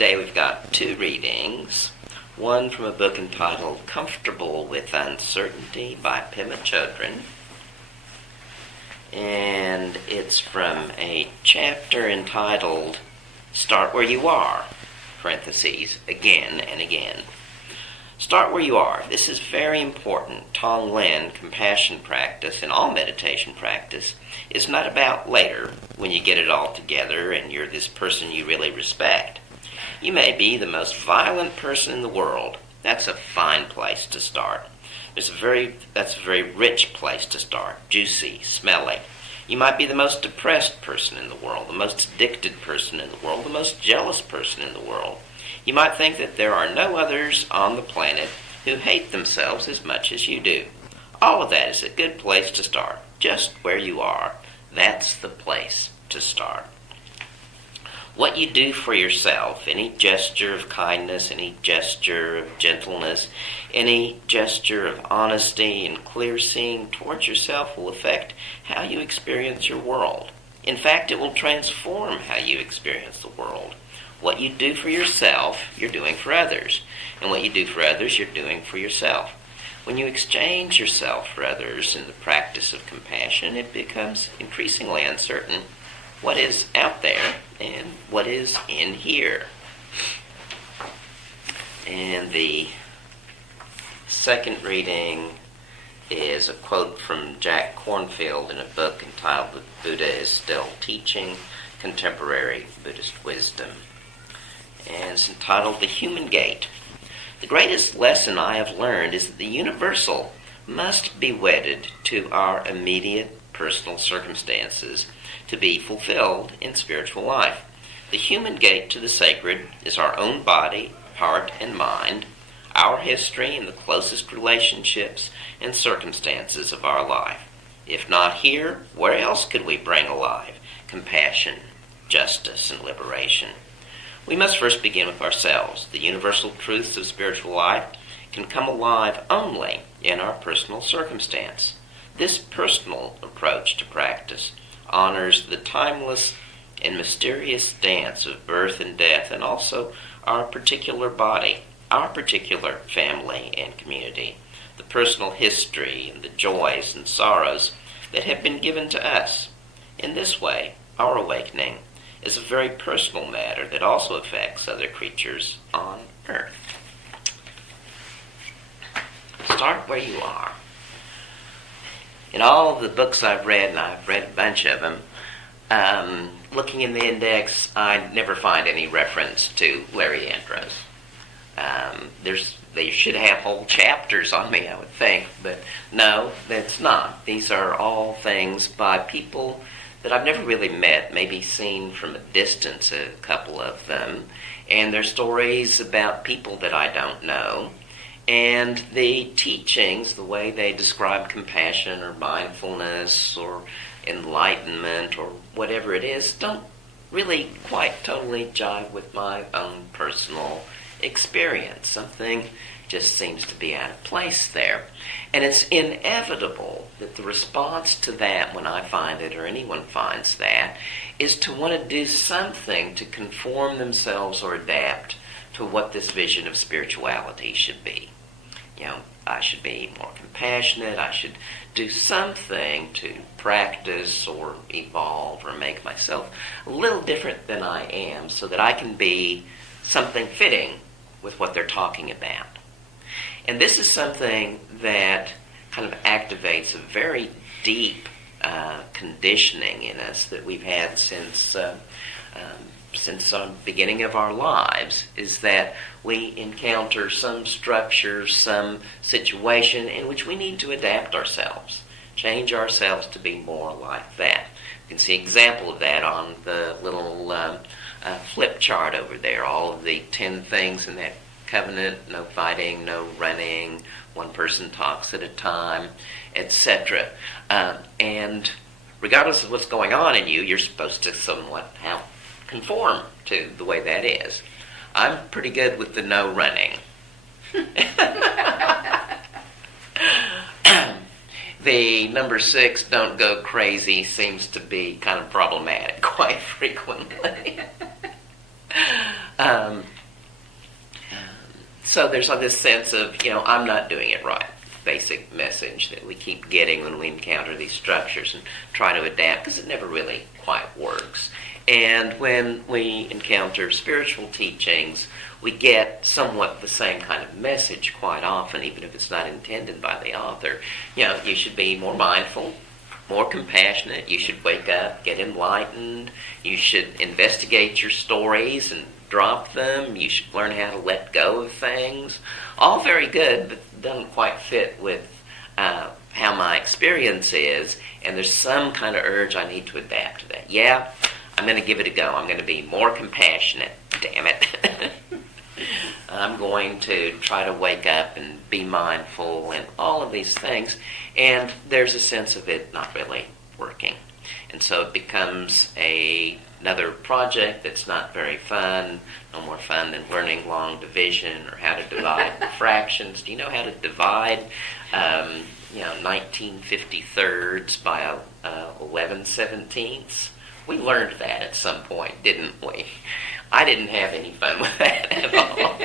Today we've got two readings. One from a book entitled Comfortable with Uncertainty by Pema Chodron. And it's from a chapter entitled Start Where You Are, parentheses, again and again. Start where you are. This is very important. Tonglen, compassion practice, and all meditation practice is not about later when you get it all together and you're this person you really respect. You may be the most violent person in the world. That's a fine place to start. That's a very rich place to start. Juicy, smelly. You might be the most depressed person in the world, the most addicted person in the world, the most jealous person in the world. You might think that there are no others on the planet who hate themselves as much as you do. All of that is a good place to start. Just where you are. That's the place to start. What you do for yourself, any gesture of kindness, any gesture of gentleness, any gesture of honesty and clear seeing towards yourself will affect how you experience your world. In fact, it will transform how you experience the world. What you do for yourself, you're doing for others. And what you do for others, you're doing for yourself. When you exchange yourself for others in the practice of compassion, it becomes increasingly uncertain what is out there and what is in here. And the second reading is a quote from Jack Kornfield in a book entitled The Buddha is Still Teaching Contemporary Buddhist Wisdom. And it's entitled The Human Gate. The greatest lesson I have learned is that the universal must be wedded to our immediate personal circumstances to be fulfilled in spiritual life. The human gate to the sacred is our own body, heart, and mind, our history and the closest relationships and circumstances of our life. If not here, where else could we bring alive compassion, justice, and liberation? We must first begin with ourselves. The universal truths of spiritual life can come alive only in our personal circumstance. This personal approach to practice honors the timeless and mysterious dance of birth and death, and also our particular body, our particular family and community, the personal history and the joys and sorrows that have been given to us. In this way, our awakening is a very personal matter that also affects other creatures on earth. Start where you are. In all of the books I've read, and I've read a bunch of them, looking in the index, I never find any reference to Larry Andros. They should have whole chapters on me, I would think, but no, that's not. These are all things by people that I've never really met, maybe seen from a distance, a couple of them, and they're stories about people that I don't know. And the teachings, the way they describe compassion or mindfulness or enlightenment or whatever it is, don't really quite totally jive with my own personal experience. Something just seems to be out of place there. And it's inevitable that the response to that, when I find it or anyone finds that, is to want to do something to conform themselves or adapt to what this vision of spirituality should be. I should be more compassionate, I should do something to practice or evolve or make myself a little different than I am so that I can be something fitting with what they're talking about. And this is something that kind of activates a very deep conditioning in us that we've had since the beginning of our lives, is that we encounter some structure, some situation in which we need to adapt ourselves, change ourselves to be more like that. You can see an example of that on the little flip chart over there, all of the 10 things in that covenant: no fighting, no running, one person talks at a time, etc. And regardless of what's going on in you, you're supposed to somewhat conform to the way that is. I'm pretty good with the no running. The number 6, don't go crazy, seems to be kind of problematic quite frequently. Um, so there's this sense of, I'm not doing it right. Basic message that we keep getting when we encounter these structures and try to adapt, because it never really quite works. And when we encounter spiritual teachings, we get somewhat the same kind of message quite often, even if it's not intended by the author. You should be more mindful, more compassionate. You should wake up, get enlightened. You should investigate your stories and drop them. You should learn how to let go of things. All very good, but doesn't quite fit with how my experience is, and there's some kind of urge I need to adapt to that. Yeah, I'm going to give it a go. I'm going to be more compassionate, damn it. I'm going to try to wake up and be mindful and all of these things, and there's a sense of it not really working. And so it becomes another project that's not very fun, no more fun than learning long division or how to divide fractions. Do you know how to divide 19/53 by 11/17? We learned that at some point, didn't we? I didn't have any fun with that at all.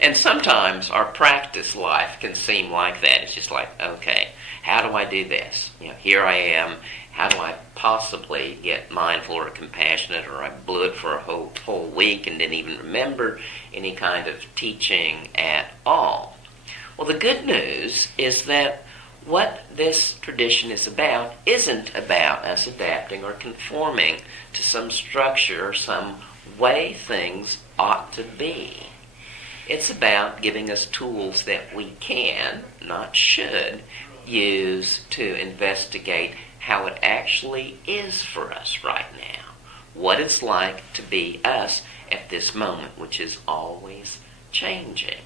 And sometimes our practice life can seem like that. It's just like, okay, how do I do this? Here I am. How do I possibly get mindful or compassionate, or I blew it for a whole week and didn't even remember any kind of teaching at all? Well, the good news is that what this tradition is about isn't about us adapting or conforming to some structure or some way things ought to be. It's about giving us tools that we can, not should, use to investigate how it actually is for us right now. What it's like to be us at this moment, which is always changing.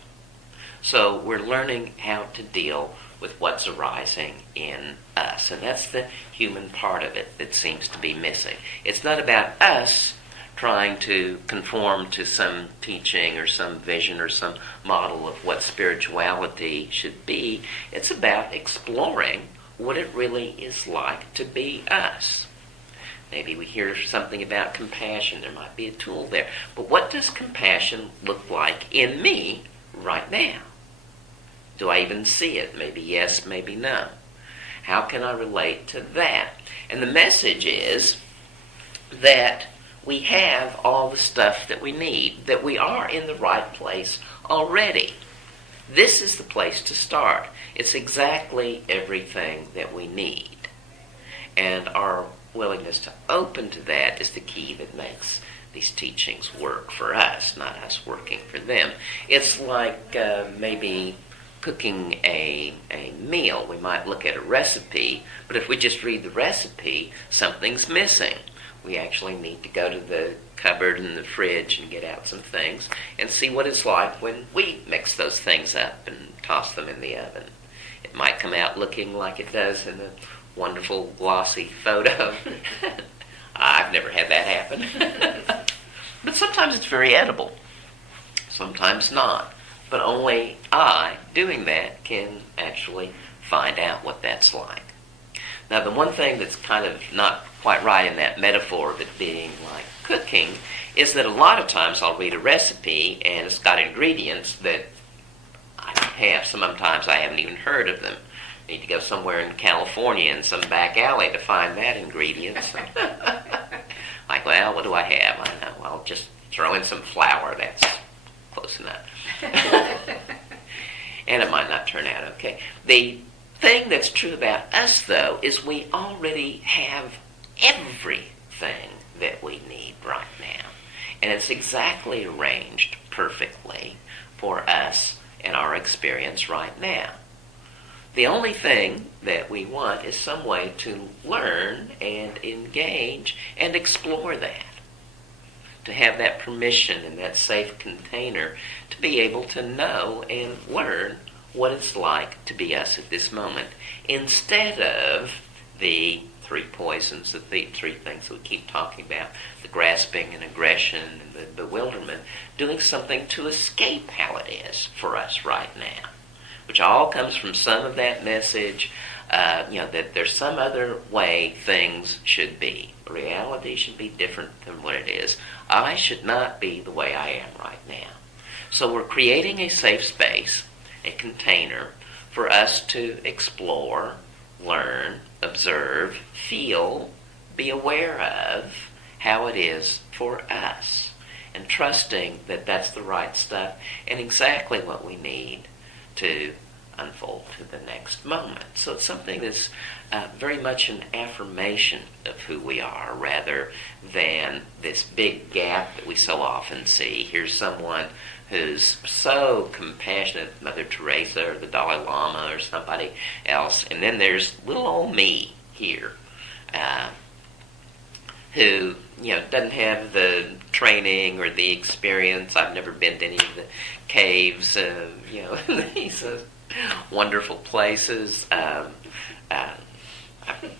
So we're learning how to deal with what's arising in us. And that's the human part of it that seems to be missing. It's not about us trying to conform to some teaching or some vision or some model of what spirituality should be. It's about exploring what it really is like to be us. Maybe we hear something about compassion. There might be a tool there. But what does compassion look like in me right now? Do I even see it? Maybe yes, maybe no. How can I relate to that? And the message is that we have all the stuff that we need, that we are in the right place already. This is the place to start. It's exactly everything that we need. And our willingness to open to that is the key that makes these teachings work for us, not us working for them. It's like maybe cooking a meal. We might look at a recipe, but if we just read the recipe, something's missing. We actually need to go to the cupboard and the fridge and get out some things and see what it's like when we mix those things up and toss them in the oven. It might come out looking like it does in the wonderful glossy photo. I've never had that happen. But sometimes it's very edible. Sometimes not. But only I, doing that, can actually find out what that's like. Now, the one thing that's kind of not quite right in that metaphor of it being like cooking is that a lot of times I'll read a recipe and it's got ingredients that I don't have. Sometimes I haven't even heard of them. I need to go somewhere in California in some back alley to find that ingredient. So, like, well, what do I have? I know, I'll just throw in some flour. That's close enough. And it might not turn out okay. The thing that's true about us, though, is we already have everything that we need right now. And it's exactly arranged perfectly for us and our experience right now. The only thing that we want is some way to learn and engage and explore that. To have that permission and that safe container to be able to know and learn what it's like to be us at this moment, instead of the three poisons, the three things that we keep talking about, the grasping and aggression and the bewilderment, doing something to escape how it is for us right now, which all comes from some of that message that there's some other way things should be. Reality should be different than what it is. I should not be the way I am right now. So we're creating a safe space, a container, for us to explore, learn, observe, feel, be aware of how it is for us, and trusting that that's the right stuff and exactly what we need to unfold to the next moment. So it's something that's very much an affirmation of who we are rather than this big gap that we so often see. Here's someone who's so compassionate, Mother Teresa or the Dalai Lama or somebody else, and then there's little old me here who doesn't have the training or the experience. I've never been to any of the caves, these wonderful places. I've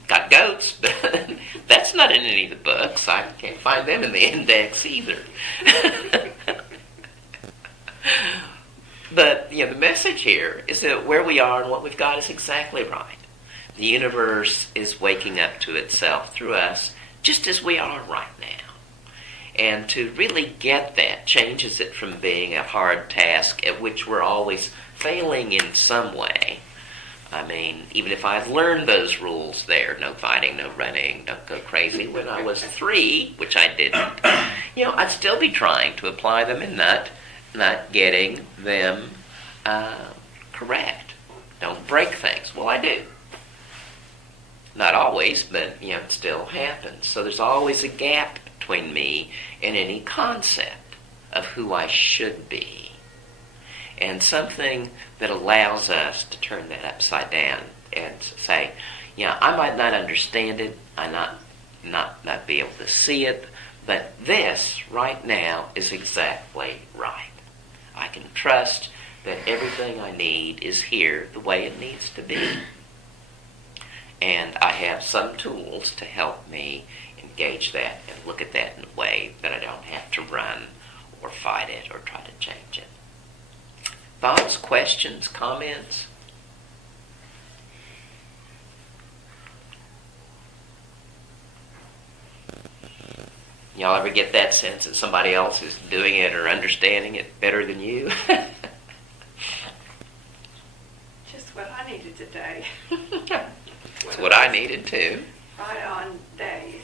got goats, but that's not in any of the books. I can't find them in the index either. But the message here is that where we are and what we've got is exactly right. The universe is waking up to itself through us, just as we are right now. And to really get that changes it from being a hard task at which we're always failing in some way. I mean, even if I'd learned those rules there, no fighting, no running, don't go crazy, when I was 3, which I didn't, I'd still be trying to apply them and not getting them correct. Don't break things. Well, I do. Not always, but it still happens. So there's always a gap between me and any concept of who I should be. And something that allows us to turn that upside down and say, I might not understand it, I not be able to see it, but this right now is exactly right. I can trust that everything I need is here the way it needs to be. And I have some tools to help me engage that and look at that in a way that I don't have to run or fight it or try to change it. Thoughts, questions, comments? Y'all ever get that sense that somebody else is doing it or understanding it better than you? Just what I needed today. It's what I needed too. Right on days.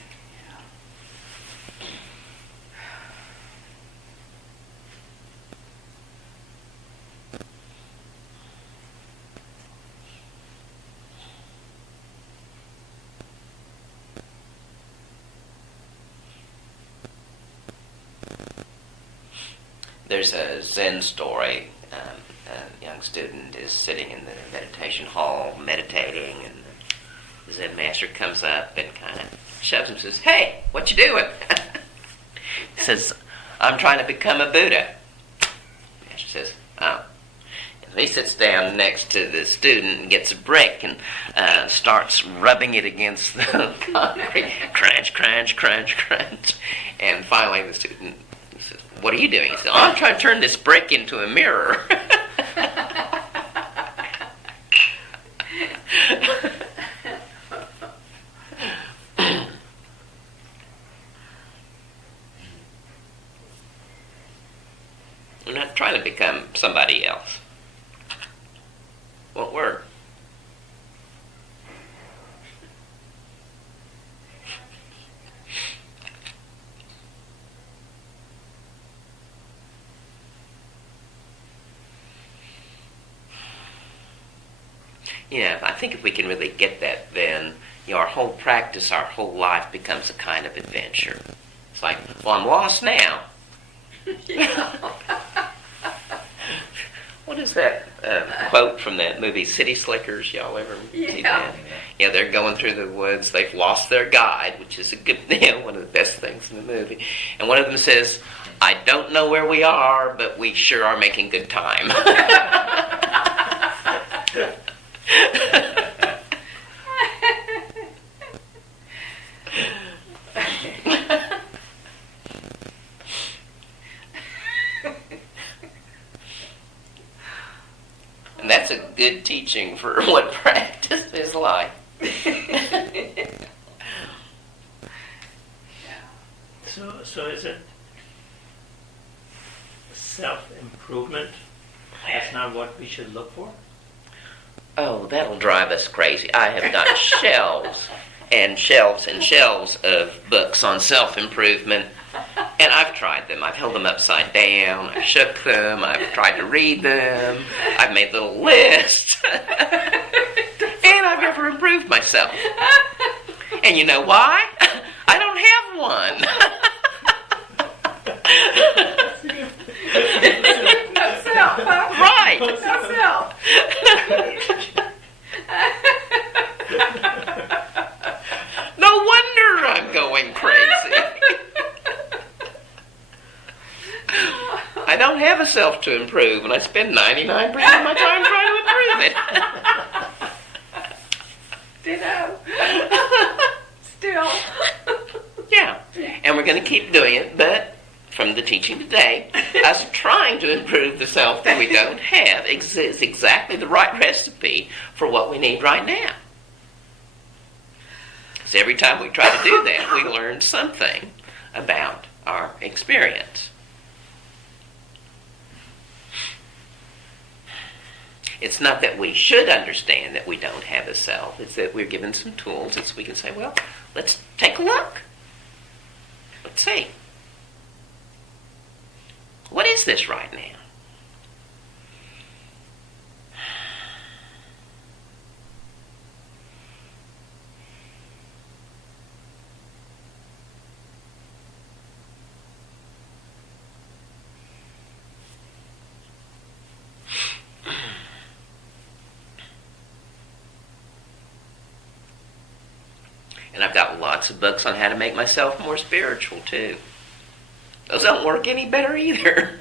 There's a Zen story. A young student is sitting in the meditation hall meditating, and the Zen master comes up and kind of shoves him and says, "Hey, what you doing?" He says, "I'm trying to become a Buddha." The master says, "Oh." And he sits down next to the student and gets a brick and starts rubbing it against the concrete. Crunch, crunch, crunch, crunch. And finally the student says, "What are you doing?" He says, "I'm trying to turn this brick into a mirror." We're not trying to become somebody else. Won't work. I think if we can really get that, then our whole practice, our whole life becomes a kind of adventure. It's like, well, I'm lost now. What is that quote from that movie, City Slickers? Y'all ever see that? They're going through the woods. They've lost their guide, which is a good, one of the best things in the movie. And one of them says, "I don't know where we are, but we sure are making good time." And that's a good teaching for what practice just his life. Yeah. So is it self-improvement? That's not what we should look for? Oh, that'll drive us crazy. I have got shelves and shelves and shelves of books on self-improvement, and I've tried them. I've held them upside down, I've shook them, I've tried to read them, I've made little lists, and I've never improved myself. And you know why? I don't have one. No self, huh? Right. No self. No wonder I'm going crazy. I don't have a self to improve, and I spend 99% of my time trying to improve it. Ditto. Still. Yeah, and we're going to keep doing it, but from the teaching today, us trying to improve the self that we don't have is exactly the right recipe for what we need right now. So every time we try to do that, we learn something about our experience. It's not that we should understand that we don't have a self. It's that we're given some tools so we can say, well, let's take a look. Let's see. What is this right now? And I've got lots of books on how to make myself more spiritual, too. Those don't work any better either.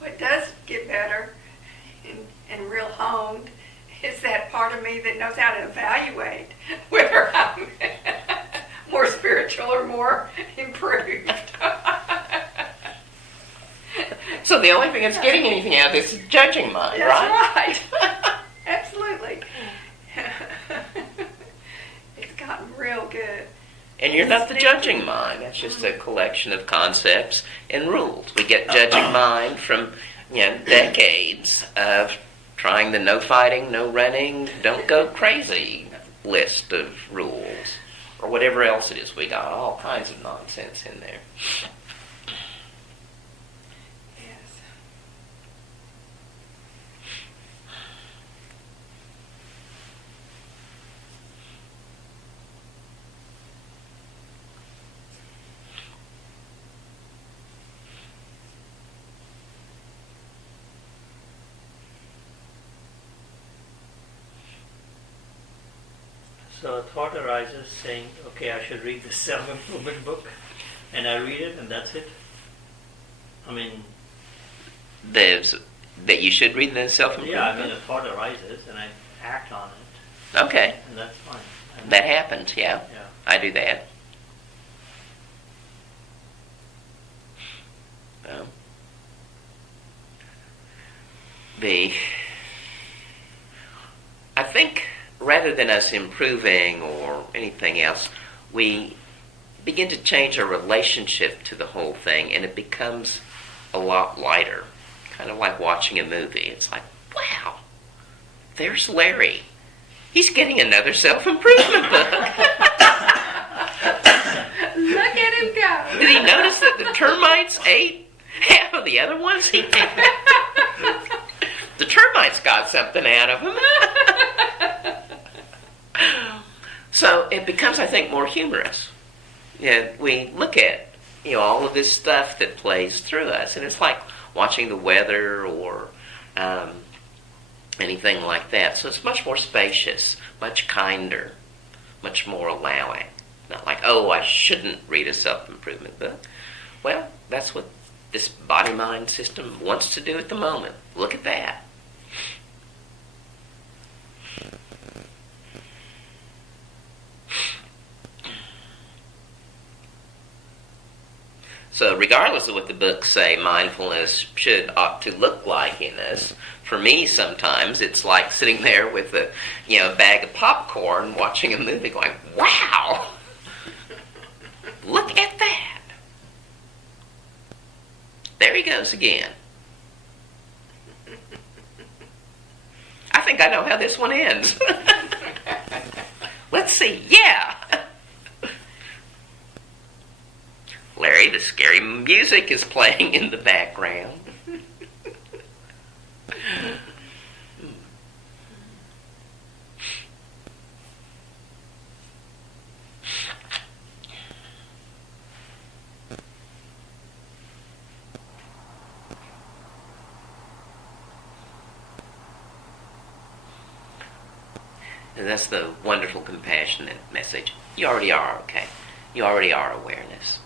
What does get better and real honed is that part of me that knows how to evaluate whether I'm more spiritual or more improved. So the only thing that's getting anything out of this is judging mind, right? That's right. Absolutely. It's gotten real good. And you're not the judging mind. That's just a collection of concepts and rules. We get judging mind from, decades of trying the no fighting, no running, don't go crazy list of rules. Or whatever else it is. We got all kinds of nonsense in there. Yes. So a thought arises saying, okay, I should read this self-improvement book, and I read it and that's it. I mean, That you should read the self-improvement? yeah, I mean a thought arises and I act on it, Okay. and that's fine. And That happens, yeah. yeah. I do that. Well, I think rather than us improving or anything else, we begin to change our relationship to the whole thing, and it becomes a lot lighter. Kind of like watching a movie. It's like, wow, there's Larry. He's getting another self-improvement book. Look at him go. Did he notice that the termites ate half of the other ones? The termites got something out of him. So it becomes, I think, more humorous. We look at all of this stuff that plays through us, and it's like watching the weather or anything like that. So it's much more spacious, much kinder, much more allowing. Not like, oh, I shouldn't read a self-improvement book. Well, that's what this body-mind system wants to do at the moment. Look at that. So regardless of what the books say mindfulness ought to look like in us, for me sometimes it's like sitting there with a bag of popcorn watching a movie going, wow, look at that. There he goes again. I think I know how this one ends. Let's see. Yeah. Larry, the scary music is playing in the background. And that's the wonderful, compassionate message. You already are, okay? You already are awareness.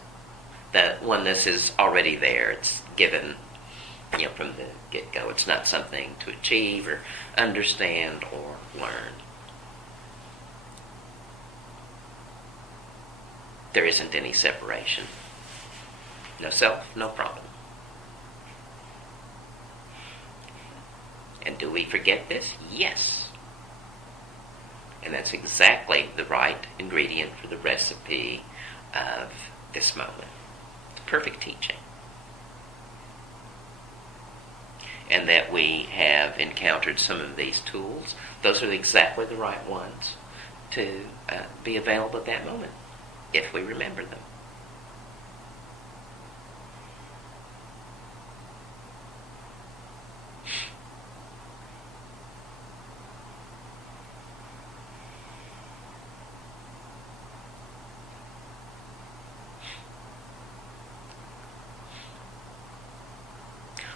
That oneness is already there. It's given, from the get-go. It's not something to achieve or understand or learn. There isn't any separation. No self, no problem. And do we forget this? Yes. And that's exactly the right ingredient for the recipe of this moment. It's perfect teaching. And that we have encountered some of these tools. Those are exactly the right ones to be available at that moment, if we remember them.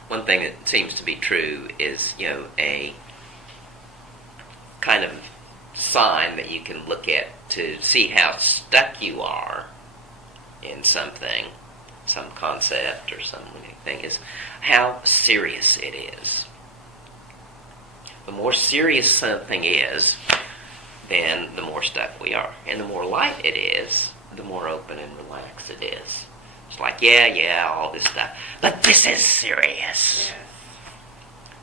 One thing that seems to be true is, a kind of sign that you can look at to see how stuck you are in something, some concept or something, is how serious it is. The more serious something is, then the more stuck we are. And the more light it is, the more open and relaxed it is. It's like, yeah, all this stuff. But this is serious. Yes.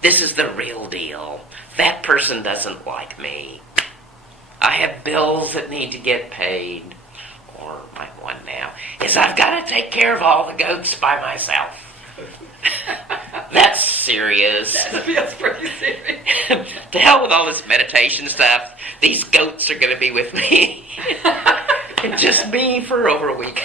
This is the real deal. That person doesn't like me. I have bills that need to get paid. Or my one now is I've got to take care of all the goats by myself. That's serious. That feels pretty serious. To hell with all this meditation stuff. These goats are going to be with me. And just me for over a week.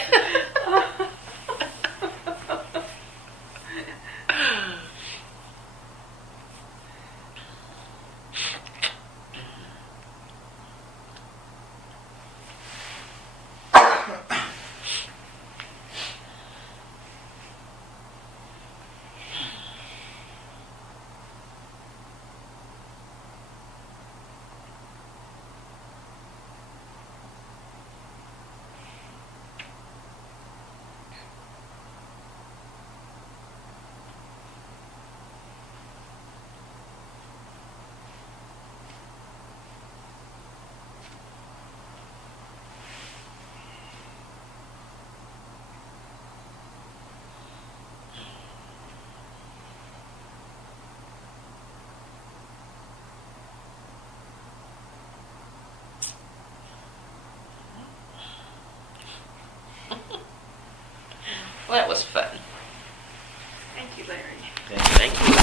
Well, that was fun. Thank you, Larry. Thank you.